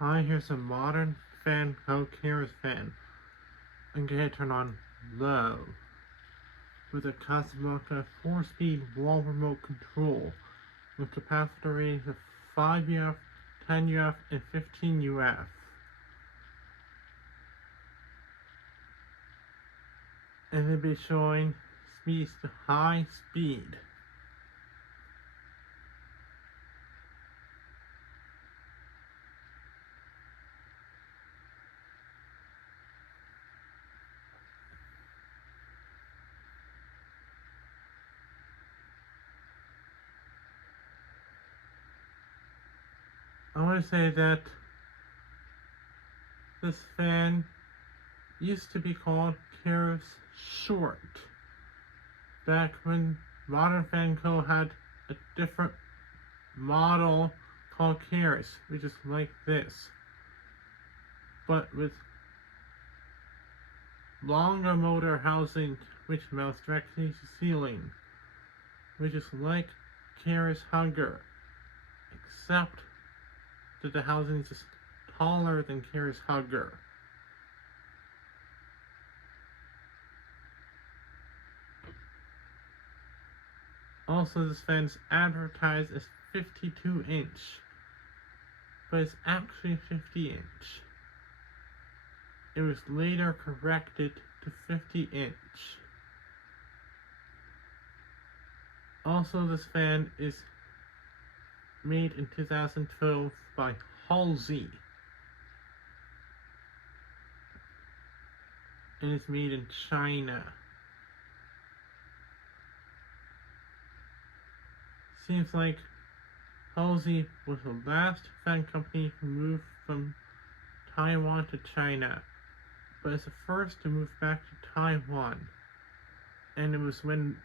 Hi, here's a modern fan called Kara's fan. I'm gonna turn on low with a Casablanca 4-speed wall remote control with capacitor ratings of 5 UF, 10 UF, and 15 UF. And it'll be showing speeds to high speed. I want to say that this fan used to be called Kara's Short. Back when Modern Fan Co. had a different model called Keras, which is like this, but with longer motor housing which mounts directly to ceiling, which is like Keras Hugger, except that the housing is just taller than Keras Hugger. Also, this fan is advertised as 52-inch, but it's actually 50-inch. It was later corrected to 50-inch. Also, this fan is made in 2012 by Halsey, and it's made in China. Seems like Halsey was the last fan company who moved from Taiwan to China, but it's the first to move back to Taiwan. And it was when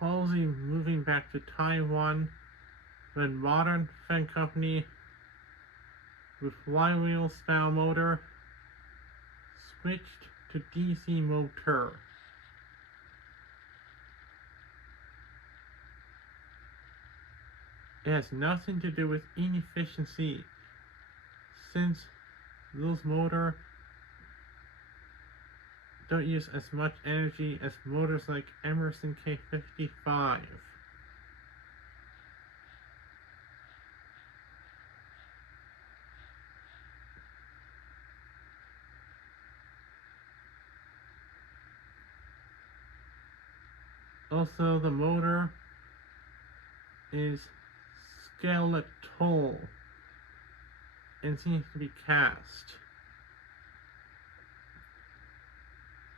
Halsey moving back to Taiwan when Modern Fan Company with flywheel style motor switched to DC motor. It has nothing to do with inefficiency, since those motors don't use as much energy as motors like Emerson K55. Also, the motor is skeletal and seems to be cast.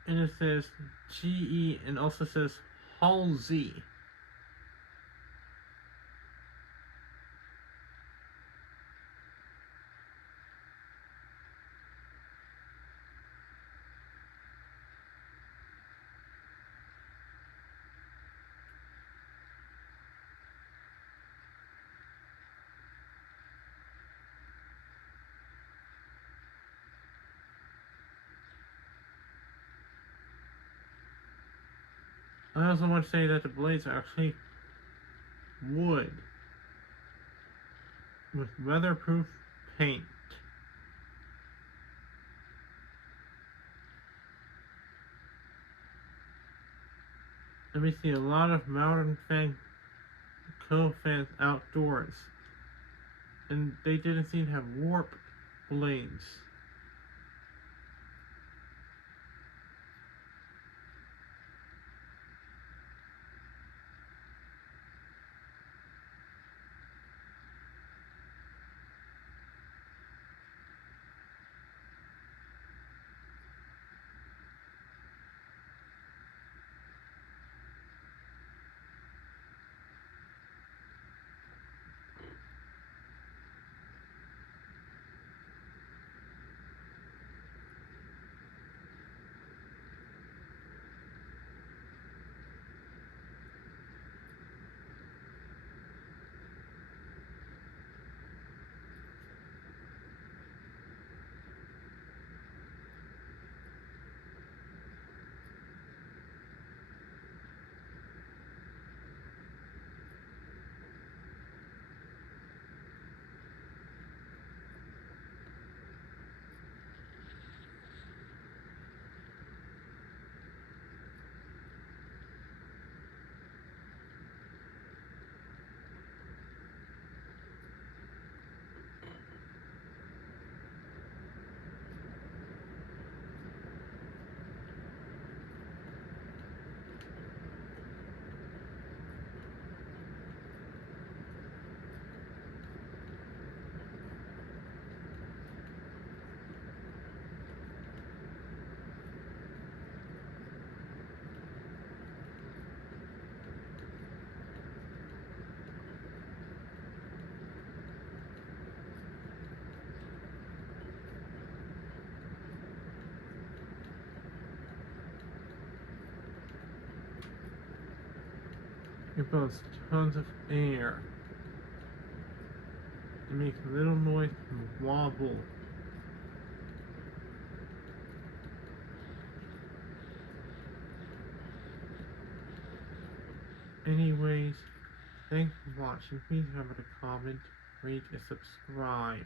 And it says GE and also says Halsey. I also want to say that the blades are actually wood with weatherproof paint. And we see a lot of Modern Fan Co fans outdoors, and they didn't seem to have warp blades. It blows tons of air. It makes a little noise and wobble. Anyways, thanks for watching. Please remember to comment, rate, and subscribe.